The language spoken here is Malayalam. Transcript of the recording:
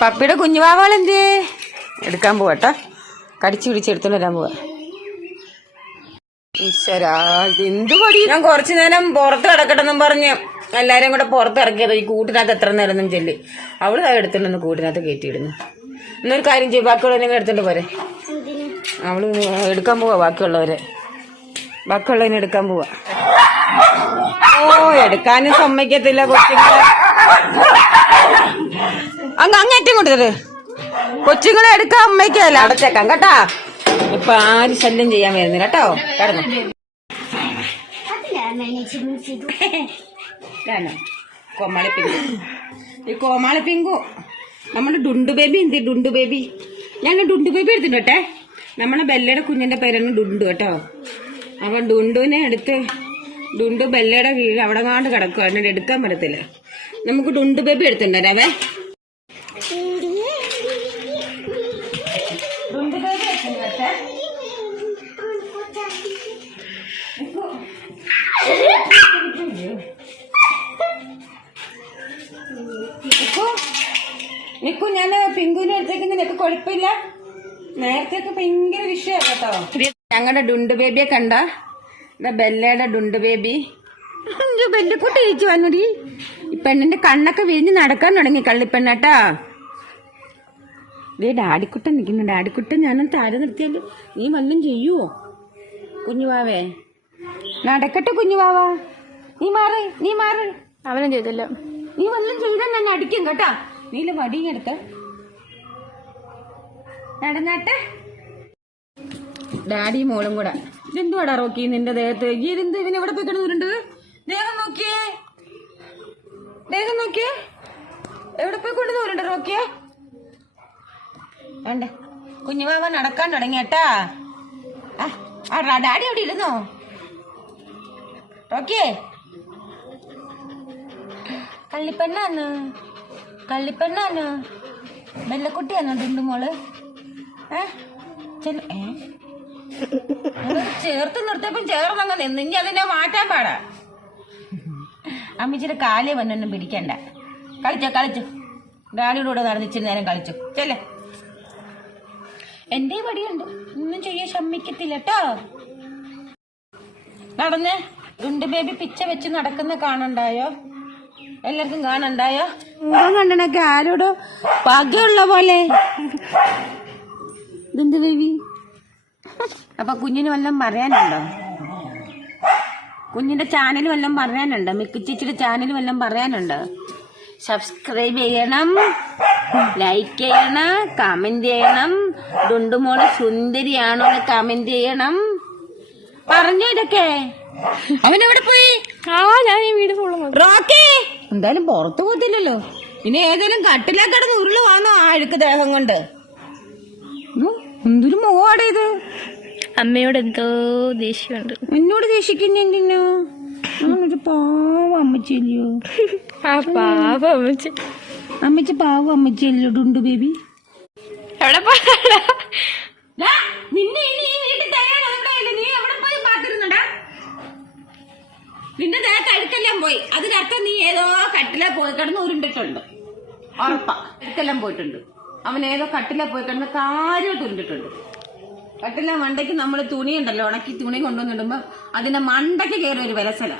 പപ്പിയുടെ കുഞ്ഞുവാവാളെന്തേ എടുക്കാൻ പോവാട്ടോ. കടിച്ചു പിടിച്ചെടുത്തോണ്ട് വരാൻ പോവാ. ഈശ്വരാ, ഇതെന്ത് പടി. ഞാൻ കുറച്ചു നേരം പുറത്ത് കിടക്കട്ടെന്നും പറഞ്ഞ് എല്ലാരും കൂടെ പുറത്ത് ഇറക്കിയത്. ഈ കൂട്ടിനകത്ത് എത്ര നേരം ഒന്നും ചെല്ലി. അവള് എടുത്തിട്ടൊന്ന് കൂട്ടിനകത്ത് കയറ്റിയിടുന്നു. എന്നൊരു കാര്യം ചെയ്യും, ബാക്കിയുള്ളവരെ എടുത്തോണ്ട് പോരെ. അവള് എടുക്കാൻ പോവാ. ബാക്കിയുള്ളതിനെ എടുക്കാൻ പോവാ. ഓ, എടുക്കാനും സമ്മതിക്കത്തില്ല കൊച്ചുങ്ങളെ. അങ്ങേറ്റം കൊണ്ടുതരേ. കൊച്ചുങ്ങളെ എടുക്കാൻ അമ്മയ്ക്കല്ല, അടച്ചേക്കാം കേട്ടാ. ഇപ്പൊ ആരും ശല്യം ചെയ്യാൻ വരുന്നില്ല കേട്ടോ. കടന്നു കോമാളി പിങ്കു. ഈ കോമാളി പിങ്കു നമ്മുടെ ഡുണ്ടു ബേബി. എന്ത് ഡുണ്ടു ബേബി? ഞാൻ ഡുണ്ടു ബേബി എടുത്തിട്ടോട്ടെ. നമ്മളെ ബെല്ലയുടെ കുഞ്ഞിന്റെ പേരാണ് ഡുണ്ടു കേട്ടോ. അപ്പൊ ഡുണ്ടുവിനെ എടുത്ത്, ഡുണ്ടു ബെല്ലയുടെ കീഴിൽ അവിടെ കാണ്ട് കിടക്കുക. എന്നിട്ട് എടുക്കാൻ പറ്റത്തില്ല. നമുക്ക് ഡുണ്ടു ബേബി എടുത്തിട്ടുണ്ടേ. ഡുണ്ടു ബേബി എടുത്തിട്ടേ. നിക്കു, ഞാൻ പിങ്കുവിനെ എടുത്തേക്ക് നിനക്ക് കുഴപ്പമില്ല. നേരത്തെയൊക്കെ ഭയങ്കര വിഷയം കേട്ടോ. ഞങ്ങളുടെ ഡുണ്ടു ബേബിയെ കണ്ട, ബെല്ലയുടെ ഡുണ്ടു ബേബി. ബെല്ലക്കൂട്ടി ഇരിച്ചു വന്നുടി. ഈ പെണ്ണിന്റെ കണ്ണൊക്കെ വിരിഞ്ഞ് നടക്കാൻ തുടങ്ങി കള്ളിപ്പെണ്ണാട്ടാ. ദേ ഡാഡിക്കുട്ടൻ നിൽക്കുന്നു. ഡാഡിക്കുട്ടൻ ഞാനൊന്ന് താഴെ നിർത്തിയാലോ. നീ വല്ലതും ചെയ്യുവോ കുഞ്ഞുവാവേ? നടക്കട്ടെ കുഞ്ഞുവാവാ. നീ മാറ്. അവനും ചെയ്തില്ല. നീ വല്ലതും ചെയ്താൽ ഞാൻ അടിക്കും കേട്ടാ. നീല വടിയെടുത്ത് നടന്നാട്ടെ. ഡാഡി മോളും കൂടെ. ഇതെന്തുവാടാ റോക്കി നിന്റെ ദേഹത്ത്? ഇവന് എവിടെ പോയി കിടന്നിട്ടുണ്ട്? ദേഹം നോക്കിയേ. എവിടെ പോയി കൊണ്ടുവരുന്നുണ്ട് റോക്കിയെ? വേണ്ട, കുഞ്ഞുവാവ നടക്കാൻ തുടങ്ങിയട്ടാ. ഡാഡി എവിടെ ഇരുന്നോ റോക്കിയെ? കള്ളിപ്പെണ്ണാന്ന് വെള്ളക്കുട്ടിയാന്നോ ഡുണ്ടു മോള്? ചേർത്ത് നിർത്തിയപ്പം ചേർന്നങ്ങ് നിന്ന്. ഇനി അതിനെ മാറ്റാൻ പാടാ. അമ്മച്ചിയുടെ കാലേ വന്നൊന്നും പിടിക്കണ്ട. കളിച്ചോ. ഡാഡിയുടെ കൂടെ നടന്ന് ഇച്ചിരി നേരം കളിച്ചു. ചെല്ലേ, എന്റെ പടിയുണ്ട്. ഒന്നും ചെയ്യാൻ സമ്മതിക്കത്തില്ല കേട്ടോ. നടന്നേ. ഡുണ്ടു ബേബി പിച്ച വെച്ച് നടക്കുന്ന കാണണ്ടായോ? എല്ലാവർക്കും കാണണ്ടായോ? കണ്ടണൊക്കെ ആരോടോ ഭാഗ്യമുള്ള പോലെ. ഡുണ്ടു ബേബി. അപ്പൊ കുഞ്ഞിന് വല്ലതും പറയാനുണ്ടോ? കുഞ്ഞിന്റെ ചാനൽ വല്ലതും പറയാനുണ്ടോ? മിക്കുച്ചിയുടെ ചാനൽ വല്ലതും പറയാനുണ്ടോ? സബ്സ്ക്രൈബ് ചെയ്യണം, ലൈക്ക് ചെയ്യണം, കമന്റ് ചെയ്യണം. ഡുണ്ടുമോള് സുന്ദരിയാണോ എന്ന് കമന്റ് ചെയ്യണം. പറഞ്ഞു ഇതൊക്കെ. അവനെവിടെ പോയി? ഞാൻ ഈ വീട് റോക്കി എന്തായാലും പുറത്തു പോകത്തില്ലല്ലോ. ഇനി ഏതായാലും കട്ടിലാ കിടന്ന് ഉരുള് വാങ്ങോ ആ അഴുക്ക് ദേഹം കൊണ്ട്. എന്തൊരു മോടെ ഇത്. അമ്മയോട് എന്തോ ദേഷ്യമുണ്ട്. എന്നോട് ദേഷിക്കുന്ന എന്തിനോ? പാവ അമ്മച്ചില്ലയോ? അമ്മച്ചി പാവ അമ്മച്ചിയല്ലോ ഡുണ്ടു ബേബി. എവിടെ നിന്റെ ദേഹത്ത് അഴുക്കെല്ലാം പോയി. അതിനർത്ഥം നീ ഏതോ കട്ടിലെ പോയി കിടന്ന് ഉരുണ്ടിട്ടുണ്ട്. ഉറപ്പാ, അഴുക്കെല്ലാം പോയിട്ടുണ്ട്. അവൻ ഏതോ കട്ടിലെ പോയി കിടന്ന് കാര്യമായിട്ട് ഉരുണ്ടിട്ടുണ്ട്. കട്ടിലെ മണ്ടയ്ക്ക് നമ്മൾ തുണിയുണ്ടല്ലോ, ഉണക്കി തുണി കൊണ്ടുവന്നിടുമ്പോ അതിന്റെ മണ്ടയ്ക്ക് കയറി ഒരു വിലസല.